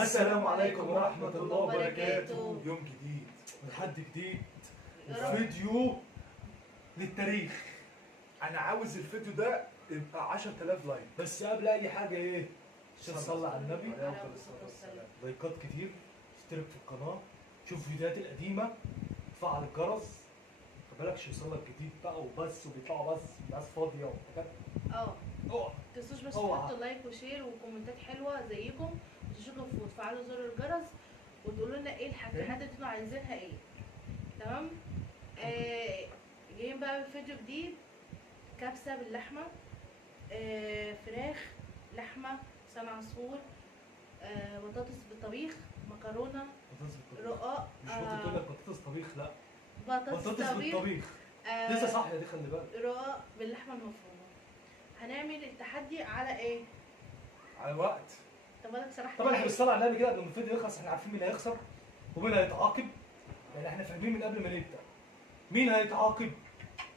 السلام عليكم ورحمة الله وبركاته. يوم جديد لحد جديد فيديو للتاريخ. انا عاوز الفيديو ده يبقى 10000 لايك. بس قبل اي حاجة ايه؟ عشان تصلي على النبي، عليه افضل الصلاه والسلام. لايكات كتير، اشترك في القناة، شوف الفيديوهات القديمة، فعل الجرس. خد بالك عشان يوصلك جديد بقى وبس، وبيطلعوا بس ناس فاضية وحاجات. اه اوعى متنسوش بس اوعى. تحطوا لايك وشير وكومنتات حلوه زيكم، وتشتركوا وتفعلوا زر الجرس، وتقولوا لنا ايه الحاجات اللي انتوا عايزينها ايه. تمام. جايين بقى بفيديو جديد، كبسه باللحمه، فراخ، لحمه، لسان عصفور، بطاطس بالطبيخ، مكرونه، بطاطس بالطبيخ. رقاق، مش بطاطس تقول لك بطاطس طبيخ، لا بطاطس طبيخ، بالطبيخ. لسه صح يا دي، خلي بالك. رقاق باللحمه المفرومه. هنعمل التحدي على ايه؟ على وقت. طب انا سرحت طبعا احنا ليه؟ بالصلاه على النبي كده قبل ما الفيديو يخلص احنا عارفين مين هيخسر ومين هيتعاقب. يعني احنا فاهمين من قبل ما نبدا مين هيتعاقب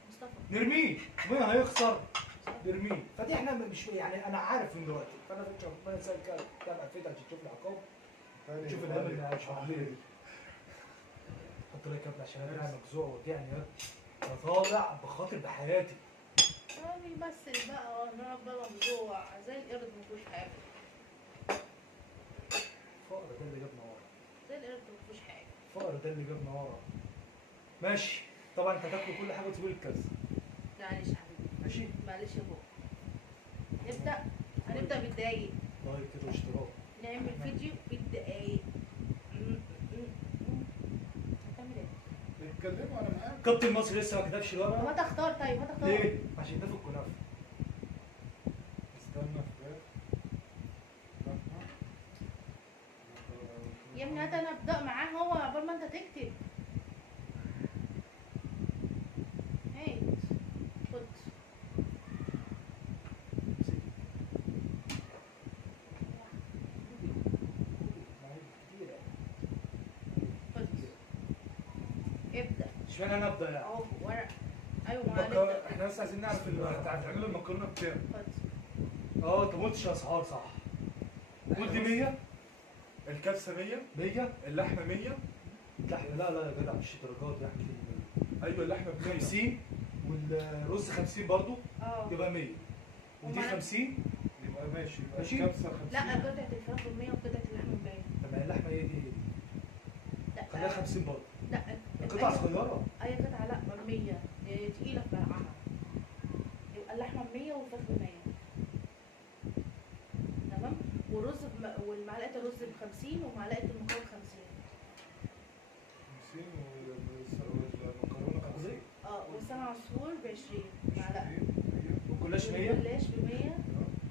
مصطفى نرميه، ومين هيخسر نرميه. فدي احنا مش يعني انا عارف من دلوقتي، فانا فكره ربنا يسهل كده تابع الفيديو عشان تشوف العقاب، تشوف الهم اللي عايش عليه. حط لايك قبل عشان انا مجزوع وجعني انا طالع بخاطر بحياتي. بيمثل بقى وانا بقى ممدوع زي القرد مفيهوش حاجه، فقر ده اللي جابنا ورا، زي القرد مفيهوش حاجه. فقر ده اللي جابنا ورا. ماشي طبعا انت هتاكلوا كل حاجه وتقول الكذا. معلش يا حبيبي، ماشي معلش يا بابا. هنبدا بالدقايق، لايك كده واشتراك. نعمل فيديو بالدقايق. هتعمل ايه؟ بيتكلموا انا معاك. كابتن مصر لسه ما كتبش طب الورقه. هات اختار، طيب هات اختار. ليه؟ عشان ده في الكنافه. استنى فراخ. يا ابني هات انا ابدا معاه هو قبل ما انت تكتب. هات خد. خد ابدا. اشمعنى انا ابدا يعني؟ اهو ورق. ايوه ما هنبدا. احنا بس عايزين نعرف هتعملوا المكرونه بكام؟ خد. انت ما قلتش اسعار صح. قول دي 100. الكبسه 100، 100 اللحمه 100. لحمه. لا يا جدع مش درجات لحمه. ايوه اللحمه ب 100. 50 والرز 50 برضو اه يبقى 100 ودي ومع- 50. يبقى ماشي، يبقى ماشي. الكبسه 50. لا قطعة الفراخ ب100 وقطعة اللحمة ب100. طب ما هي اللحمه هي دي لا خليها 50 برضو. لا قطعه صغيره. أي قطعة لا ب100 تقيلة في بلعها. يبقى اللحمة ب100 والفراخ ب100. تمام. والرز والمعلقة الرز ب50 ومعلقة المكرونة ب50. 50 والمكرونه 50. ولسان عصفور ب20 معلقة. والجلاش 100 والجلاش ب100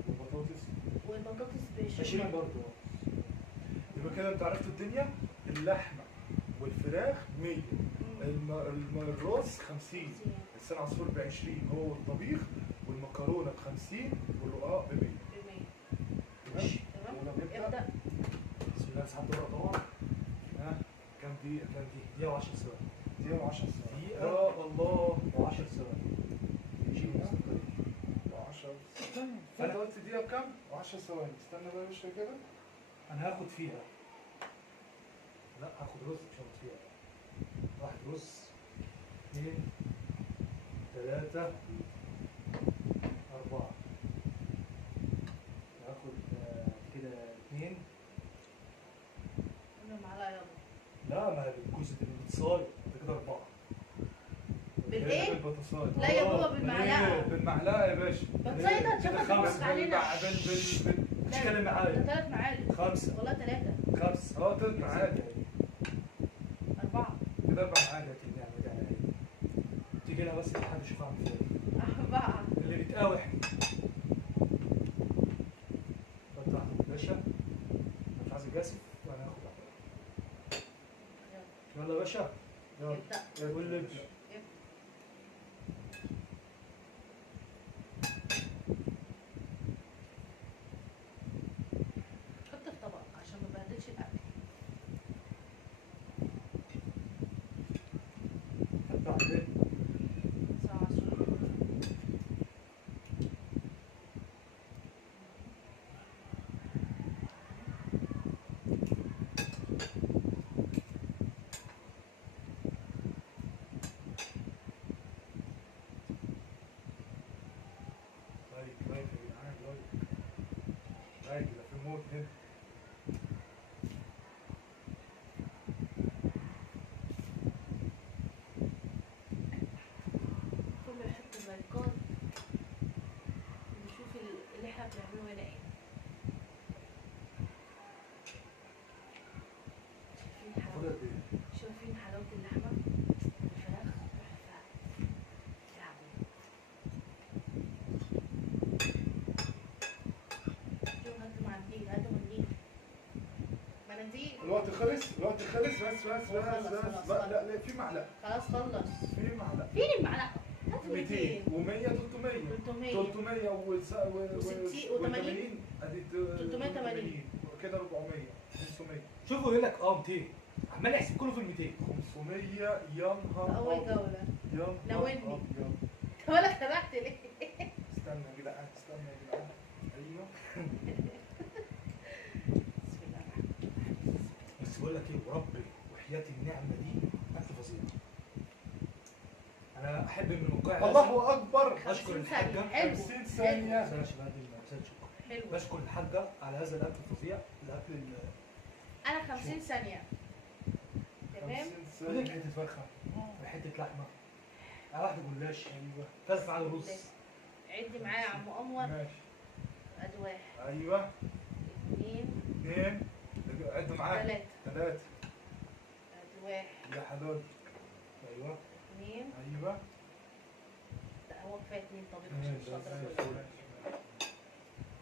والبطاطس والبطاطس 20 ب20. برضو. يبقى كده انتوا عرفتوا الدنيا. اللحمه والفراخ 100، الرز 50، لسان عصفور ب 20 هو الطبيخ، والمكرونه ب 50 والرقاق ب 100. ماشي. تمام. يلا نبدأ. ابدأ. بسم الله ساعات دورة طبعا. ها كام دقيقة؟ دقيقة و10 ثواني. دقيقة و10 ثواني. دقيقة الله و10 ثواني. نجيب المستقبل. 10 ثواني. فانت قلت دقيقة بكام؟ 10 ثواني. استنى بقى يا باشا كده. أنا هاخد فيها. لا هاخد رز مش هاخد فيها. 1 رز 2 3 4. هاخد كده 2. قلنا معلقة يابا. لا ما هي بالجزء اللي بتصاير ده كده 4. بالايه؟ بالبطاطساية. لا يا بابا بالمعلقة. بالمعلقة يا باشا. بتصيد كده هتشوفها خمسة. تبص علينا. مش كلام ده معايا. 3 معالق. 5 والله 3 5 3 معالق. 4 كده 4 معالق. عادة يعني تيجي لها بس لحد يشوفها عامل ازاي 4. اللي بتقاوح. بطلع باشا مش عايز جاسف وانا هاخد واحدة. يلا يا باشا يلا ابدأ. قول لي ابدأ. حط في طبق عشان ما بهدلش الاكل. حط عليه لسان عصفور. خلص الوقت خلص. بس خلص. لا في معلقه. خلاص خلص. في معلقه. فين المعلقة؟ هات 200 و100 300 300 و80 ادي 380 كده 400 500 شوفوا يقول لك 200 عمال يحسب كله في ال 200. 500 يا نهار أول أبيض. جولة. يا نهار ناولني. أبيض. طب أنا خدعت ليه؟ استنى يا جدعان استنى يا جدعان. ايوه بسم الله الرحمن الرحيم. بس بقول لك ايه وربي وحياة النعمة دي اكل فظيع. انا احب من الموقع الله اكبر. اشكر 50 الحاجة. ثانية. حلو. 50 ما ثانيه. تنساش بعد ما تنساش شكرا. حلو. بشكر الحاجة على هذا الاكل الفظيع، الاكل أنا 50 ثانية. تمام؟ 50 وديك ثانيه. حتة فرخة وحتة لحمة على واحدة جلاش ايوه 3 معالق رز. عدي معايا يا عم أنور. ماشي. أدي 1 ايوه 2 2 عدوا معاك 3 3 أدي 1 يا حلال. ايوه 2 ايوه لا هو كفاية 2 طبيخ ماشي، عشان الشطرة ماشي، كلها.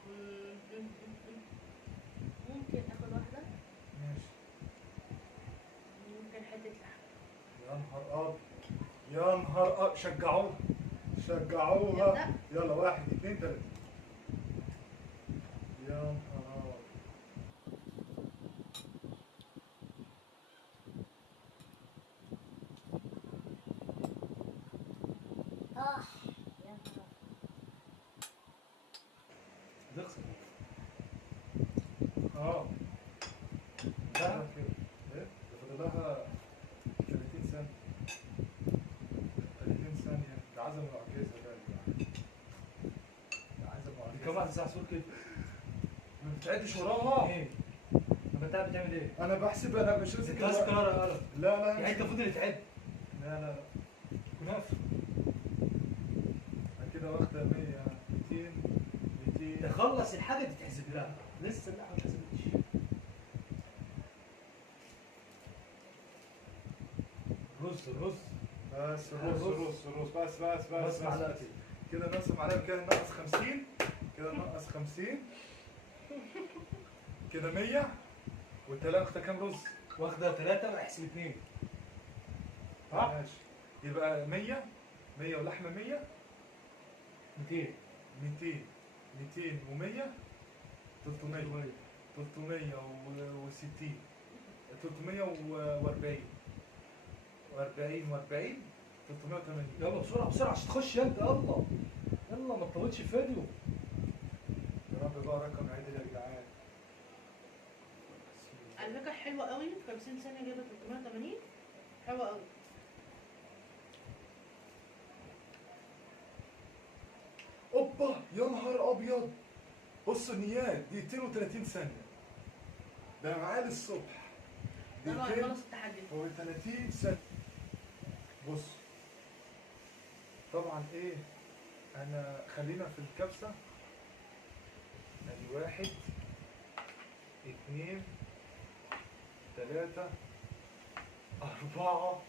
ماشي. ممكن آخد واحدة. ماشي. ممكن حتة لحمة. يا نهار ابيض. يا نهار ابيض. شجعوها شجعوها. نبدأ؟ يلا 1 2 3. يا نهار ابيض. هتخسر. اه ده ايه ده فاضل لها 30 ثانية. 30 ثانية. ده عايزة معجزة بقى يا جدعان. ده عايزة كم معجزة. واحد ساعة سور كده؟ ما بتعدش وراها. ايه؟ طب انت بتعمل ايه؟ انا بحسب انا مش انت ماسك ماسك الورق. ورقة قلم. لا لا يعني انت المفروض اللي تعد. لا لا كنافة. انا كده واخدة 100 200 200. تخلص الحاجة دي تحسب لها. لسه اللحمة ما اتحسبتش. رز بس أنا رز رز. رز بس بس بس بس معلقتين. كده نقسم عليها كده ناقص 50. كده ناقص 50. كده 100. والتلاته واخدة كام رز؟ واخدة 3 واحسب 2. صح؟ ماشي. يبقى 100 100 ولحمة 100 200. 200 200 و100 300 360 340 و40 و40 380. يلا بسرعة بسرعة عشان تخش انت يلا. يلا ما تطولش الفيديو. يا رب بقى رقم عدل يا جدعان. على فكرة حلوة قوي. في 50 ثانية جايبة 380. حلوة قوي. اوبا يا نهار ابيض. بص النيات دقيقتين و30 ثانية. ده معالي الصبح. ده بقى دقيقتين خلص التحدي. و30 ثانية. بص طبعا ايه انا خلينا في الكبسة. ادي 1 2 3 4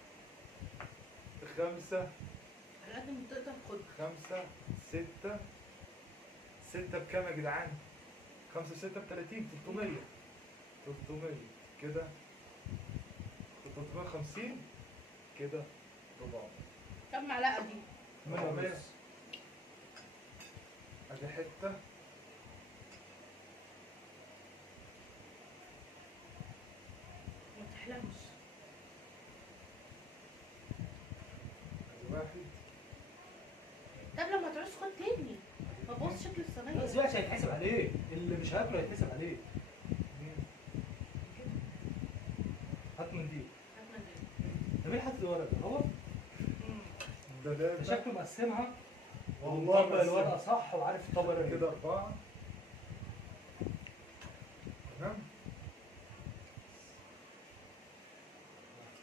5 على قد ما تقدر خد. 5 6 6 بكام يا جدعان؟ 5 6 ب 30 300 كده 350 كده 400. كم معلقة دي؟ 400. ادي حتة. ما تحلمش. ادي 1 طب لما تعوز خد تاني. ببص شكل الصينية. بس بقى عشان هيتحسب عليه. اللي مش هياكله هيتحسب عليه. 2 هات من دي. هات منديل. ده مين حاطط الورقة ده؟ هو؟ ده ده شكله مقسمها. والله ومطبق الورقة صح وعارف يطبق كده كده. 4 تمام.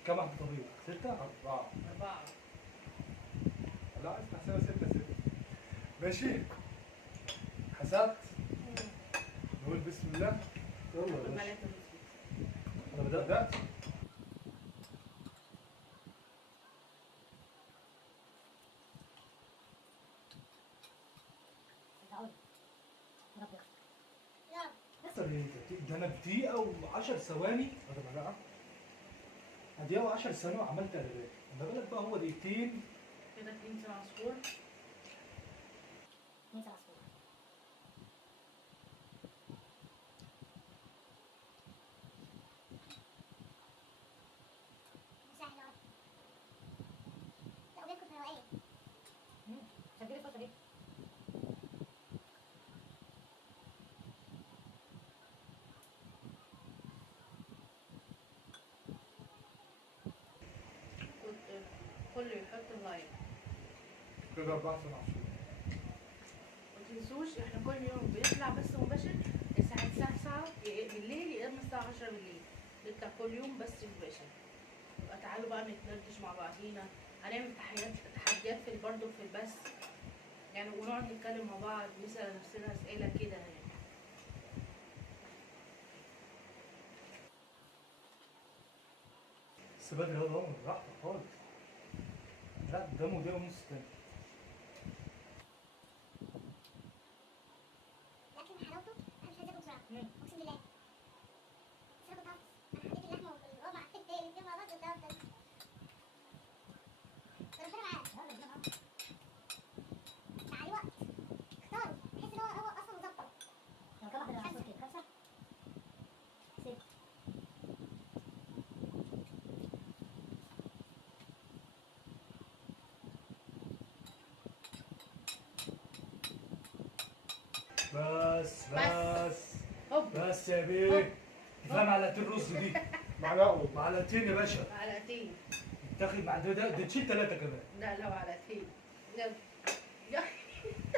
كم واحد طبيخ؟ 6؟ 4 4. لا عايز تحسبها 6 6. ماشي حسبت. نقول بسم الله. يلا يا باشا. المعلقة انا بدأت. بدأت. ده انا بدقيقة 10 ثواني هذا معلقه. دقيقة و10 ثواني وعملت قلبان، ما بالك بقى هو دقيقتين. كده 2 لسان عصفور. كله يحط اللايك. كده 4 سنين عصفور. ما تنسوش احنا كل يوم بنطلع بس مباشر الساعة 9 بالليل يا اما الساعة 10 بالليل. نطلع كل يوم بس مباشر. يبقى تعالوا بقى نتدردش مع بعضينا، هنعمل تحديات في برضه في البث يعني، ونقعد نتكلم مع بعض، نسأل نفسنا أسئلة كده يعني. بس بدري هو ده براحتك خالص. لا ده مدير نص تاني. لكن حلاوته انا مش عايزاكم بسرعه اقسم بالله. بس انا كنت حطيت اللحمه والربع الاثنين مع بعض والدواء ده انا معاه على وقت اختاروا بحيث ان هو اصلا مظبط. لو كم واحده عصفور كده 5 6 بس هوب بس يا بيه. كفايه معلقتين رز دي. معلقه. معلقتين يا باشا. معلقتين. تاخد مع ده تشيل 3 كمان. لا لا معلقتين. يلا يا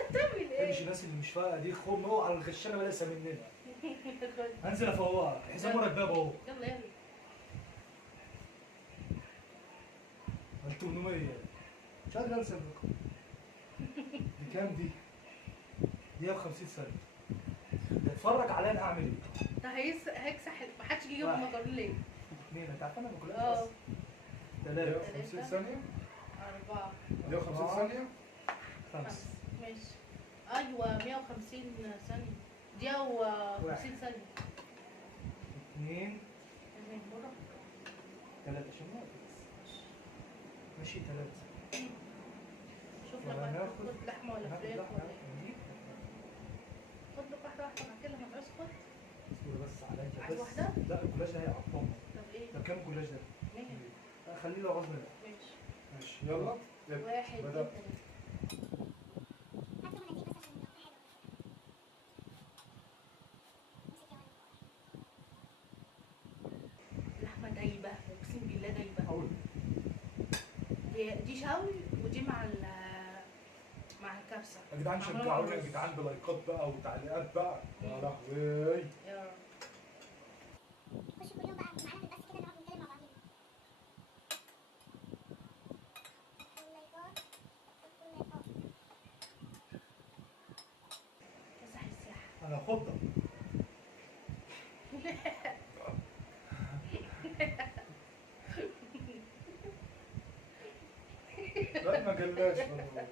بتعمل مش ايه؟ الناس اللي مش فايقه دي خم هو على الغشانه بلا لسه مننا. هنزل افوقك حساب ورا الباب اهو. يلا يلا. ال 800 مش قادر ارسم لكم. دي كام دي؟ دقيقة و50 ثانية. اتفرج عليا انا اعمل ايه؟ ده هيكسح محدش يجي يجيب واحد. المكرونه ليه؟ 2 انت عارف انا ما باكلهاش اه. اصلا. 3 50 ثانيه. 4 150 ثانيه. 5 ماشي. ايوه 150 ثانية. دقيقة و50 ثانية. 2 زي مرة. 3 عشان ما أقفل. ماشي 3. شوف ولا لما هناخد- تاخد لحمة ولا هاخد فراخ لحمة ولا ايه. نجيب. خد لك واحدة واحدة بعد كده لما تعوز خد. اصبر بس عليا عايز بس. واحدة؟ لا الجلاش ده هيعطلنا. طب ايه؟ طب كام الجلاش ده؟ 100. خليه لو غصب عنك. ماشي. ماشي يلا. 1 2 بدأ. 3. هات له مناديل بس عشان يبقى حلو. امسك يا ولد. لحمة دايبة اقسم بالله دايبة. حاول. دي شوي ودي مع الكبسة. يا جدعان معمولة شجعونا مع يا الرز. جدعان بلايكات بقى وتعليقات بقى. يا لهوي. يا خش كل يوم بقى معانا في البث كده نقعد نتكلم مع بعضينا. اللايكات اللايكات. مسح الساحة. انا خضة. لا ما جلاش والله.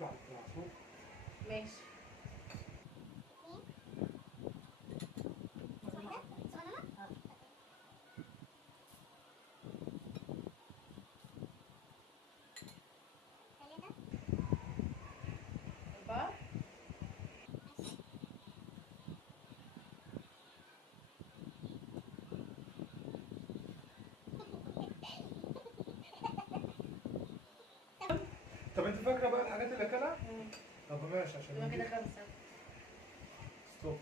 واحد في العصفور. ماشي. ثلاثة 4 طب انت فاكره بقى الحاجات اللي اكلها؟ طب ماشي عشان يبقى كده نجيب. 5. ستوب.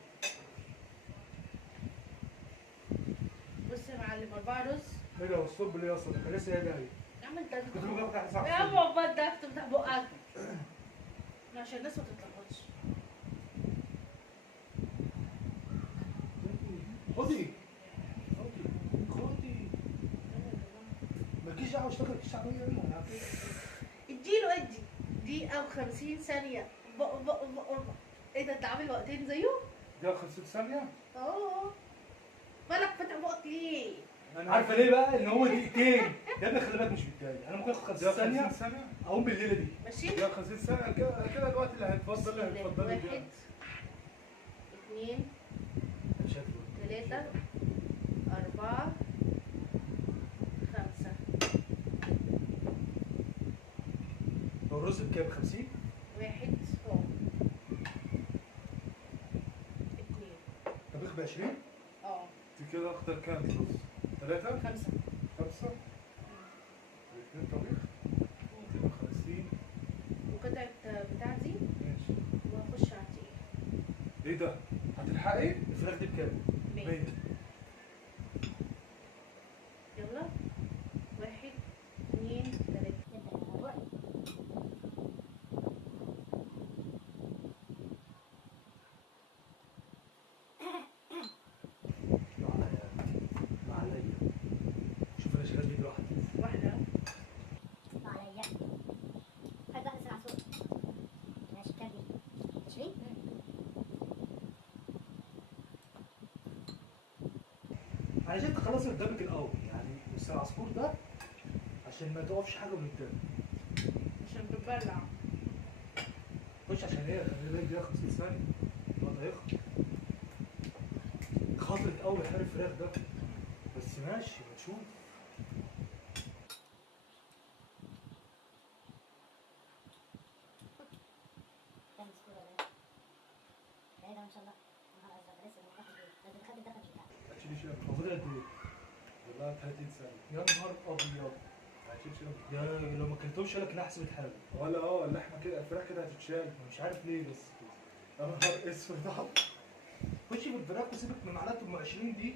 بص يا معلم 4 رز. ايه ده والصب ليه اصلا؟ انت لسه جاي جاي. يا عم انت كنت ممكن افتح يا ساعة. عم عقبال ده تفتح بقك عشان الناس ما تتلخبطش. خدي خدي مالكيش دعوه اشتغل في الشعبيه دي انا عارف. اديله ادي دقيقة و50 ثانية. بق بق بق بق. ايه ده انت عامل وقتين زيه؟ ده 50 ثانيه. اه مالك فاتح بقك ليه؟ عارفه ليه بقى؟ ان هو دقيقتين. ده ابني خلي بالك مش بالتالي، انا ممكن اخد 50 ده ثانيه 50 ثانيه. اقوم بالليله دي. ماشي؟ ده 50 ثانيه كده الوقت اللي هيتفضل واحد هيتفضل. كام 50؟ واحد اتنين طبيخ ب 20. اه انت كده اختار كام رز؟ 3 5 5 2 طبيخ 250. وقطعة بتاع دي ماشي. واخش على التقيل. ايه ده؟ هتلحقي؟ الفراخ دي بكام؟ 100. 100. يلا 1 2 3. نبدأ الموضوع. ما عليا. شوف انا شغال بيه لوحدي. واحدة ما عليا. هات واحدة سرعة صوت. ماشي كام دي؟ 20؟ انا شايف تخلصي قدامك الاول يعني لسه العصفور ده عشان ما توقفش حاجه من قدام. عشان بتبلع. خش عشان هي خلي بالك دي 50 ثانيه هو هيخلص. خاطرت اول حارب الفراخ ده بس ماشي بتشوف. كام سكور ولا ايه؟ ده ايه ده ما شاء الله. نهار ازرق لسه بنخفف ايه؟ لازم نخفف الدخل مش بتاعك. هتشيلي شنو؟ المفروض قد ايه؟ والله 30 ثانية. يا نهار ابيض. هتشيل شنو؟ يا لو ما كلتهمش قالك لا احسب حاجه. ولا اللحمة كده الفراخ كده هتتشال. مش عارف ليه بس كده. يا نهار اسود. خشي بالفراخ وسيبك من معلقه ام 20 دي.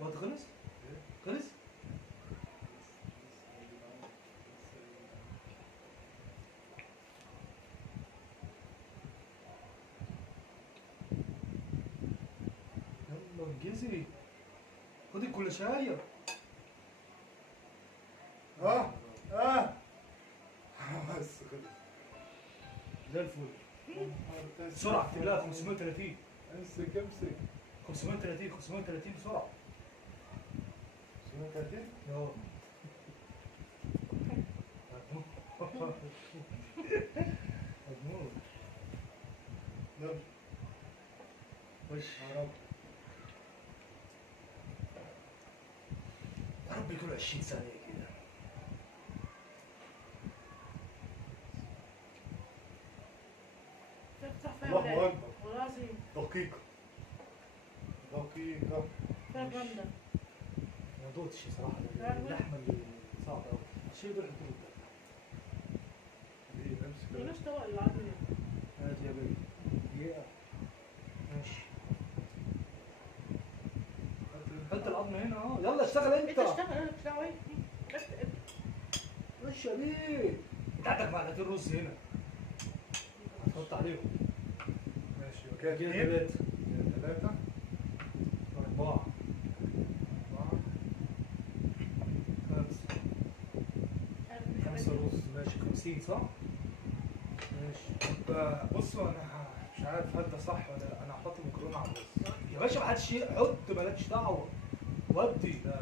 وقت خلص؟ خلص؟ يلا انجزي. خدي كل شايه. بس خلص. زي الفل. بسرعه اكتب لها 530. امسك امسك. 530 530 بسرعه. 30. اه. هتموت. يلا. خش. يا رب. يا رب يكون 20 ثانيه كده. تفتح فيها الله ولاد. اكبر. والله العظيم دقيقة. دقيقة. فيها جامدة. ما دوتش صراحه لا، اللحمه اللي صعبه قوي. الشيء دول حطوا له دي امسك. ملوش طبق العظم ده. هات يا بيه. دقيقه. ماشي. حط العظم هنا اهو. يلا اشتغل انت انت. اشتغل انا مش دعوة ايه. بس خش يا بيه. انت عندك معلقتين رز هنا. هتحط عليهم. ماشي وكده كده 2 ثلاثه 3 اربعه 4 خمسه. خمسه رز ماشي 50 صح؟ ماشي. طب بصوا انا مش عارف هل ده صح ولا لا. انا هحط مكرونة على الرز. يا باشا ما حدش حط مالكش دعوه. ودي. لا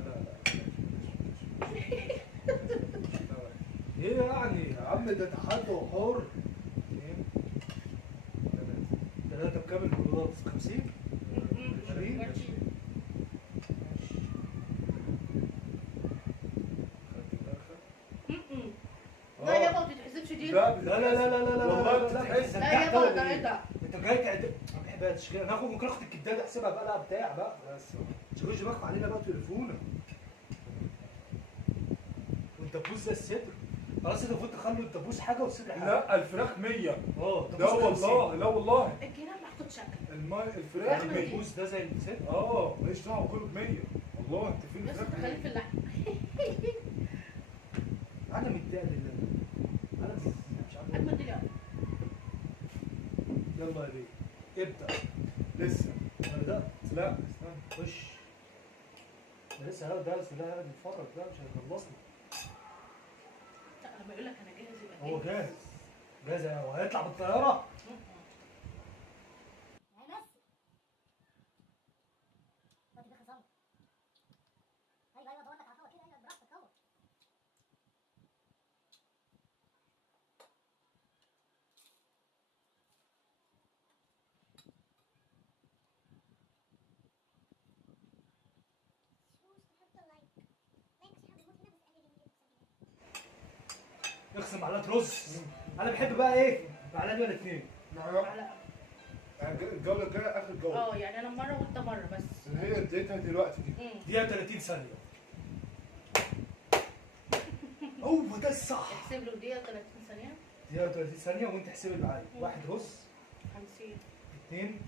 ايه يعني؟ يا عم ده تحدي وحر. 2 3 ثلاثه بكام البطولات؟ 50؟ 20 ماشي. خدت الفرخة. لا يابا ما بتتحسبش دي. لا لا لا لا لا لا لا والله لا بتتحسب. لا يابا ده ايه ده؟ انت جاي تعد ما بحبهاش كده. ناخد ممكن اخد الكداد احسبها بقى لها بتاع بقى. بس تشغلش دماغكم علينا بقى تليفونا. والدبوس ده الصدر. خلاص انت المفروض تخلوا الدبوس حاجه والصدر حاجه. لا الفراخ 100. اه لا الدبوس والله لا والله. الجنان محطوط شكل. الفراخ يعني 100. الدبوس ده زي الصدر. ماليش دعوه كله ب 100. والله انت فين بس الفراخ تخليه 100؟ في اللحم. انا متضايق لله. انا مش عارف. اجمد دي لا. يلا يا بيه ابدا. لسه. انا بدات. لا استنى. خش. انا لسه هقعد درس ده قاعد يتفرج ده مش هيخلصني. لا لما يقول لك انا جاهز يبقى هو جاهز. جاهز وهيطلع بالطياره. يعني بس. خد الدخل صامت. ايوه دور لك على الطبق كده. ايوه براحتك اهو. شوش تحط اللايك. لايك مش حابب موت هنا بس قلل اغسل معلقه رز. انا بحب بقى ايه؟ معلقه دي ولا اتنين؟ معلقه. يعني الجوله الجايه اخر جوله يعني انا مره وانت مره بس. اللي هي اديتها دلوقتي دي. دقيقه 30 ثانيه. هو ده الصح. احسب له دقيقه 30 ثانيه. دقيقه 30 ثانيه وانت احسبي معايا. واحد رز، 50. اثنين،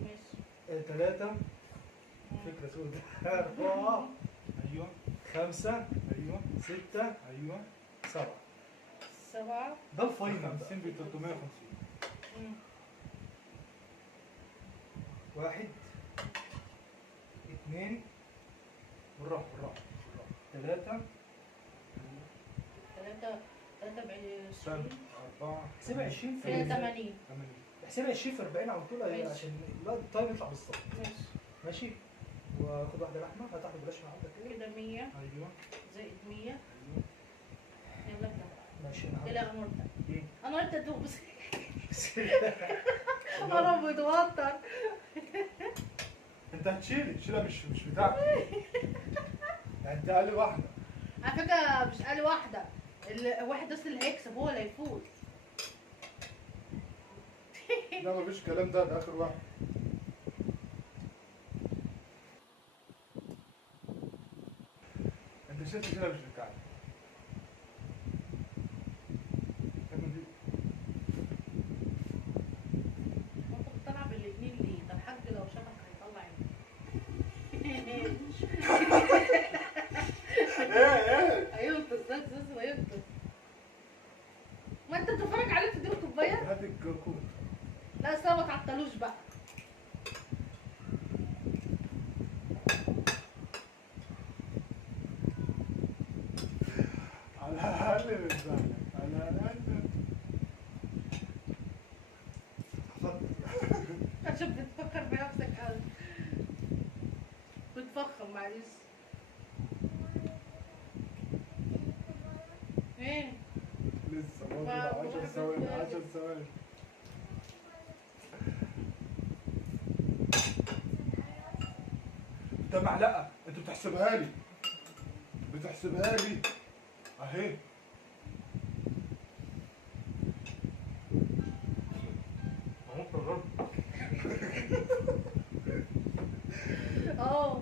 ماشي. ثلاثه، فكره سودة، اربعه، ايوه خمسه، ايوه سته، ايوه. سبعه. 7. ده الفاينل بقى. 50 ب 350. واحد، اثنين، بالراحه بالراحه. ثلاثه، 3 ب 20. 4 احسبها 20 في كده 80. 80. احسبها 20 في 40 على طول ماشي. عشان التايم يطلع بالظبط. ماشي. ماشي. واخد واحده لحمه، هات واحده بلاش من عندك كده. كده 100 ايوه زائد 100. ايوه. يلا ابدا. ماشي انا لا انورتا. ايه؟ انورتا تدوق بس. انا متوتر. انت هتشيلي شيلها مش بتاعتك. يعني انت اقل واحده. على فكره مش قال واحده، الواحد بس اللي هيكسب هو اللي هيفوز. لا مفيش الكلام ده اخر واحد. انت شلت شيلها مش بتاعتك. كمل دي. انت بتطلع بالاثنين ليه؟ ده الحاج لو شافك هيطلع عينك. ايه هينقص بس هينقص. ما انت بتتفرج عليه بتديله كوبايه؟ هات الكوكو. لا اصل ما تعطلوش بقى. على الاقل من زعلك على الاقل. عشان بتفكر بنفسك قوي. بتفخم معلش. ايه؟ لسه برضه 10 ثواني 10 ثواني. ده معلقه انت بتحسبها لي. بتحسبها لي اهي.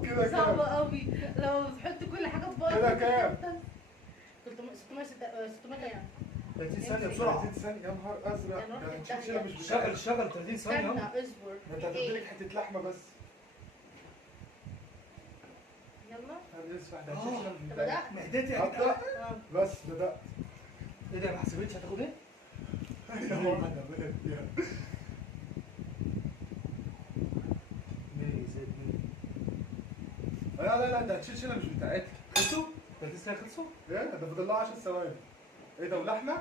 كده صعبة قوي لو تحط كل حاجة في بعض. كده كام؟ 600 يعني. 30 ثانيه بسرعه. 30 ثانيه يا نهار ازرق. يا نهار ده أزرق. شيلها مش شغل بتاعتك. شغل 30 ثانيه استنى اهو. اصبر. انت هتديلك حته لحمه بس. يلا. هنسمع ده شيلها مش انت بتاعتك. بدأت؟ معدتي يا ابدا اه. بس بدات. ايه ده ما حسبتش هتاخد ايه؟ يا واحده بس. 100 زائد 100. لا ده شيلها مش بتاعتها. خلصوا؟ 30 ثانيه خلصوا؟ ايه ده فاضل لها 10 ثواني. ايه ده ولحمه؟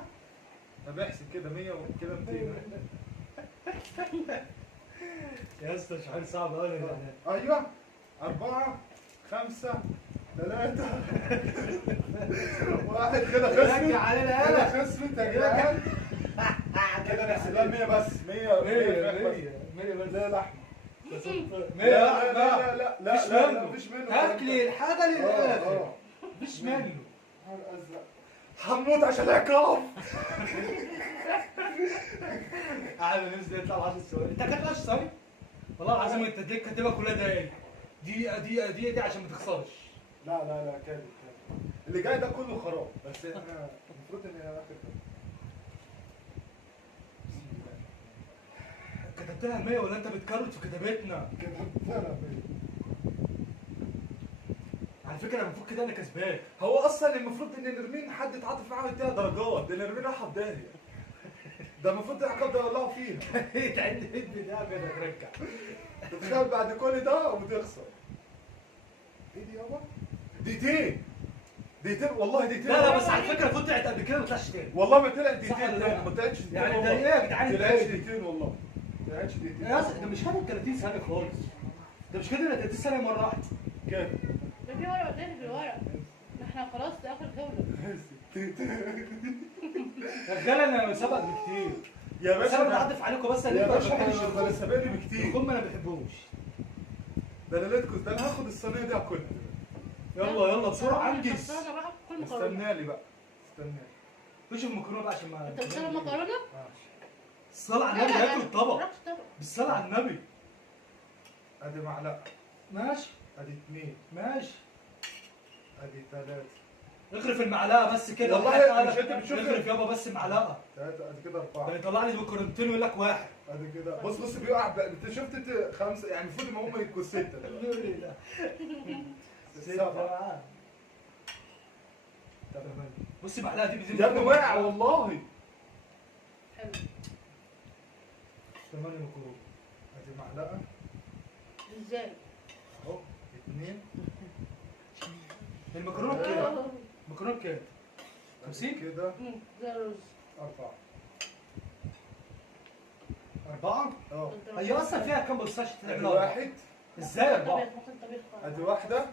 طب احسب كده 100 وكده 200. يا اسطى شحال صعب قوي يعني. ايوه 4 5 3 1 كده خسرت. رجع علينا كده يالا. خسرت يا جدعان. كده نحسب لها 100 بس 100 100 بس. لا لحمه. 100 لا لا لا مفيش لا منه. مفيش منه. هات لي الحاجه للاخر. اه مفيش منه. نهار ازرق. هنموت عشان عقاب. قاعد نفسي يطلع 10 ثواني. انت كاتب 10 ثواني؟ والله العظيم انت دي كاتبها كلها دقايق. دقيقه دي عشان ما تخسرش. لا كامل. اللي جاي ده كله خراب بس احنا المفروض ان اخر كتبت لها 100 ولا انت بتكروت في كتابتنا؟ كده. على فكره المفروض كده انا كسبان. هو اصلا المفروض ان نرمين حد يتعاطف معاه ويديها درجات. ده نرمين راحه في داهيه. ده المفروض العقاب ده يولعوا فيها. تعد هد ده كده ترجع. تتخيل بعد كل ده وتخسر. ايه دي يابا؟ دقيقتين والله دقيقتين. لا بس على فكره كنت طلعت قبل كده ما طلعش تاني. والله ما طلعت صح دقيقتين ولا لا؟ ما طلعتش دقيقتين يعني ده والله. ايه يا جدعان؟ ما طلعتش دقيقتين والله. ما طلعتش دقيقتين. يا اسطى ده مش كده 30 ثانيه خالص. ده مش كده 30 ثانيه مره واحده. كده. ده في ورقة قدامي في الورق. احنا خلاص في اخر جولة. يا رجاله انا سابق بكتير. يا بس انا باشا بتعاطف عليكم بس يا باشا انا سابقني بكتير. هم ما بحبوش. ده انا ليتكوس ده انا هاخد الصينيه دي اكلها. يلا بسرعه انجز. خسرانة بقى كل مقارنة. استنالي بقى استنالي. خش في المكرونه بقى عشان ما انت بتشرب مكرونه؟ الصلاة على النبي ياكل الطبق مالكش طبق. بالصلاة على النبي. ادي معلقه، ماشي ادي 2، ماشي. ادي 3، اغرف المعلقة بس كده. والله وحياة مش قلبك. انت بتشوف اغرف يابا بس معلقة. 3، ادي كده ده 4، يطلع لي مكرونتين ويقول لك واحد. ادي كده. بص بيقع انت شفت 5 يعني المفروض ان هم يبقوا 6 دلوقتي. لا 7. بص المعلقة دي بتزيد يا ابني واقع والله. حلو. 8 مكرونة. ادي معلقه ازاي؟ اهو 2. المكرونة بكام؟ المكرونة بكام؟ 50 كده زي الرز. 4. 4؟ اه هي أصلا فيها كام بصاش ادي تعملها؟ 1، ازاي 4؟ ممكن طبيخ. ادي 1.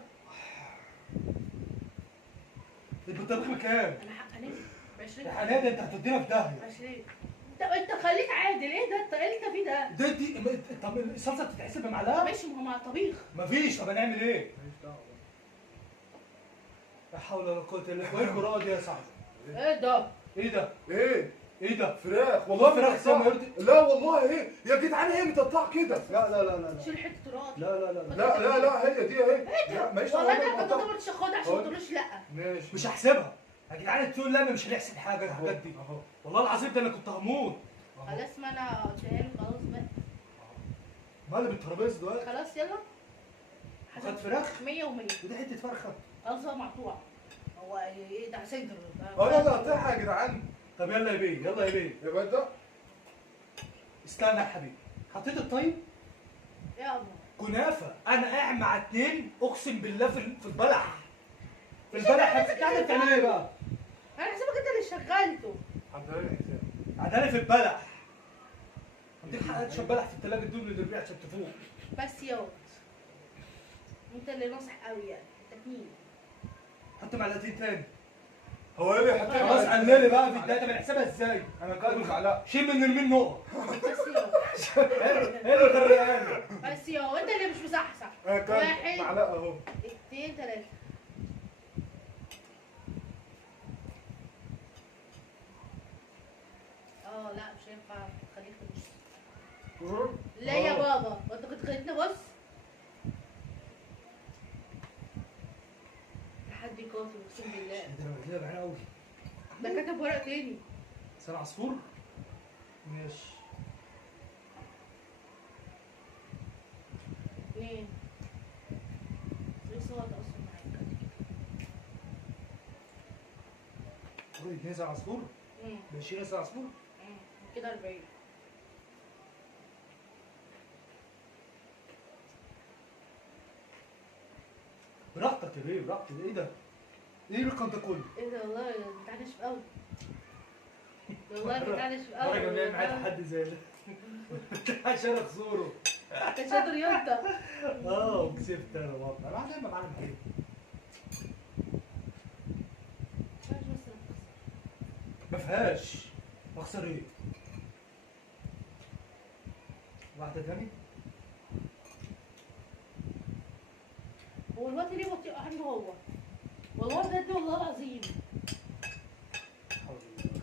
البطاريق بكام؟ انا حقاني ب 20. يا حنادي انت هتودينا في داهية. 20. انت خليك عادل. ايه ده؟ انت ايه اللي انت فيه ده؟ دي طب الصلصة بتتحسب بمعلقة؟ ماشي، ما هو مع طبيخ. مفيش. طب هنعمل ايه؟ ماليش دعوه. لا حول ولا قوة الا بالله. وايه الجرأة دي يا صاحبي؟ ايه ده؟ ايه ده؟ ايه ايه ده؟ فراخ والله فراخ متقطعة. زي ما قلت. لا والله ايه يا جدعان ايه متقطعه كده. لا شيل حته تراب. لا هي دي اهي. لا ماليش والله دعوه انت بالمقطع. ما تقدرش تاخدها عشان ما تقولوش لا. ماشي مش هحسبها يا جدعان. انتوا لا مش هنحسب حاجة اهو الحاجات دي. اهو والله العظيم ده انا كنت هموت. اهو. خلاص، ما انا قلتها له خلاص بقى. مالي بالترابيزه دلوقتي. خلاص يلا. خد فراخ 100 و100. ودي حتة فرخة. خلاص هو مقطوع. هو ايه ده؟ صدر. اه يلا قطعها يا جدعان. طب يلا يا بيه يلا يا بيه. يا بدا استنى يا حبيبي. حطيت الطيب يا الله. كنافة. انا قاعد مع 2 اقسم بالله في البلح. في البلح قاعدة بتعمل ايه بقى؟ انا حسابك انت اللي شغلته. حضرني الحساب. قاعدة في البلح. عندك حق تشرب بلح في التلاجة دول اللي بيبيع عشان تفوق. بس ياض. انت اللي ناصح قوي يعني. انت مين؟ حط معلقتين تاني. هو ايه اللي حطيت خلاص قللي بقى في التلاجة. بنحسبها ازاي؟ انا كاتب معلقه. شيل من المين نقط. بس ياض. ايه اللي غرقاني؟ بس ياض. انت اللي مش مصحصح. انا كاتب واحد. معلقه اهو. 2 3. لا مش هينفع خليك في النص. لا يا بابا، وانت كنت خليتني بص. تحدي قاتل اقسم بالله. ده انا بتلاقي بعيني قوي. ده كاتب ورق تاني. سنة عصفور. ماشي. 2. لسه واحدة اصلا معاك. قول 2 سنة عصفور. ماشي 2 سنة عصفور. كده 40. براحتك يا بيه براحتك. ايه ده؟ ايه الرقم ده كله؟ ايه ده؟ والله انت عانش قوي. والله انت عانش مرة قوي. كان بيعمل معايا تحدي زي ده. عشان اخسره. كان شاطر ينطق. اه وكسبت انا والله. انا دايما بعمل كده. ما فيهاش. اخسر ايه؟ واحدة تاني؟ هو الوقت ليه بطيء عنده هو؟ والله بجد والله العظيم. حول الله.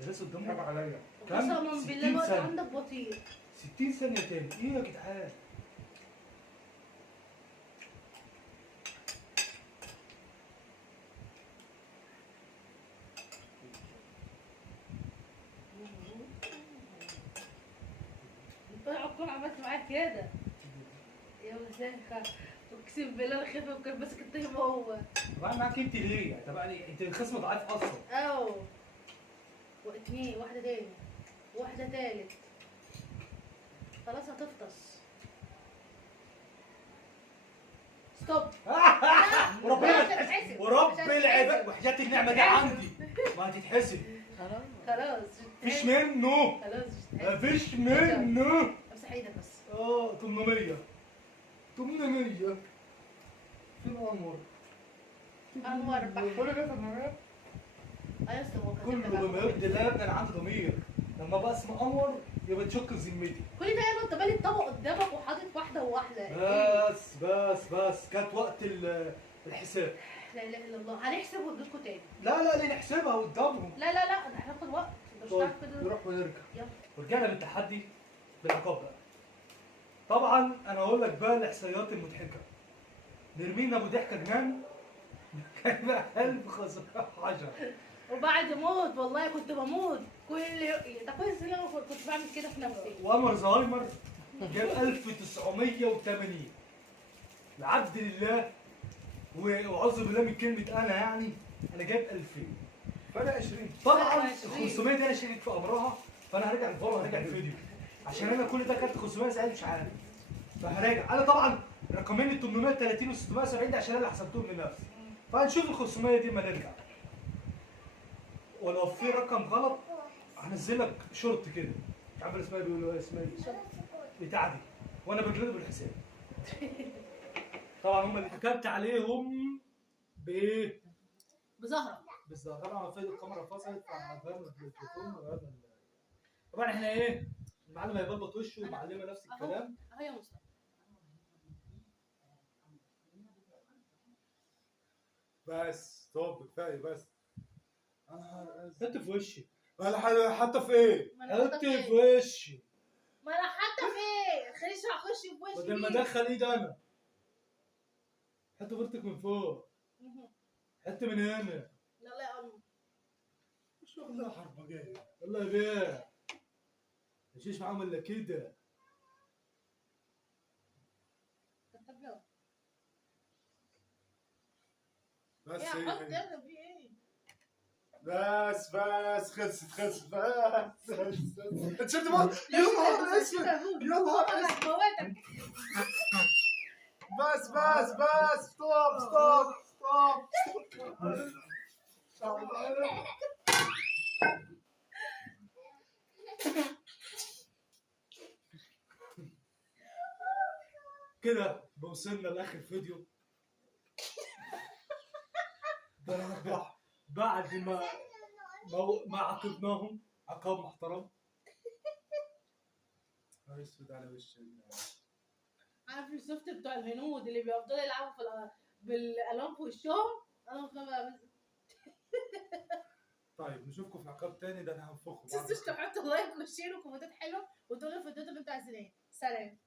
ده لسه قدامه. حب عليا. قسما بالله 60 الوقت ثانية. عندك بطيء. 60 ثانية تاني. ايه يا جدعان؟ انت عقول عملت معاك كده. يا مساكة. اقسم بالله انا خايفه وكان ماسك الطيب هو. طب معاك انت ليه؟ طب انت الخصم ضعيف اصلا. او. واثنين. واحدة تاني. واحدة تالت. خلاص هتفطس. ستوب. وربنا مش هتتحسب. ورب مش هتتحسب. العباد وحياة النعمة دي عندي ما هتتحسب. خلاص. مفيش منه. خلاص مش هتتحسب. مفيش منه. امسح ايدك بس. 800 800. فين انور؟ انور بحر. كل ده 800. اه يا اسطى هو كاتب كله لك بما يرضي الله يا ابني. انا عندي ضمير. لما بقى اسم انور يبقى تشك ذمتي. كل ده يا انت بالي الطبق قدامك وحاطط واحده وواحده. إيه؟ بس كانت وقت الحساب. لا اله الا الله، هنحسب ونجيلكوا تاني. لا لا، ليه نحسبها قدامهم؟ لا لا لا، احنا هناخد وقت، مش طيب هتعرف كده. نروح ونرجع. يلا. ورجعنا بالتحدي بالعقاب بقى. طبعا انا هقول لك بقى الاحصائيات المضحكه. نرمين ابو ضحكه جنان كان بقى 1510. وبعد موت والله كنت بموت كل يوم. ده كويس ان انا كنت بعمل كده في نفسي. وقمر زهايمر جاب 1980. العبد لله واعوذ بالله من كلمه انا يعني، انا جايب 2000. فرق 20. طبعا ال 20. 500 دي انا شريك في امرها، فانا هرجع الفولو وهرجع الفيديو عشان انا كل ده كانت 500 ساعات مش عارف، فهراجع انا طبعا رقمين ال 830 و 670 دي عشان انا اللي حسبتهم لنفسي، فهنشوف ال 500 دي اما نرجع. ولو في رقم غلط هنزل لك شورت كده، مش عارف اسمها بيقولوا ايه، اسمها ايه بتاع دي، وانا بجلده بالحساب. طبعا هم اللي كتبت عليهم بايه؟ بزهره. بالظبط. طبعا في الكاميرا فصلت فغيرنا التليفون وغيرنا طبعا احنا ايه؟ المعلم هيبلبط وشه والمعلمه نفس الكلام. اهو يا مصطفى. بس طب كفايه بس. انا حط في وشي، حتى في ايه؟ ما انا حط حاطه في في وشي ما انا حاطه في ايه؟ خليش اخش في وشي. بدل ما ادخل ايدي انا. حط فرتك من فوق، حط من هنا. يلا يا امي. مش واخدها حربجيه. يلا يا بيه، مشيش معاهم الا كده. بس يا هي حط هي. يلا في ايه؟ بس خلصت بس انت شفت بقى؟ يا نهار اسود يا نهار اسود. موتك. بس ستوب. كده بوصلنا لاخر فيديو. بعد ما عاقبناهم عقاب محترم. نهار اسود على وشي. عارف السوفت بتوع الهنود اللي بيفضلوا يلعبوا بالالوان في وشهم؟ انا بقى طيب نشوفكم في عقاب تاني، ده انا هنفخه ما تنسوش تحطوا لايك وشير وكومنتات حلوه وتقولوا الفيديوهات اللي انتوا عايزينها. سلام.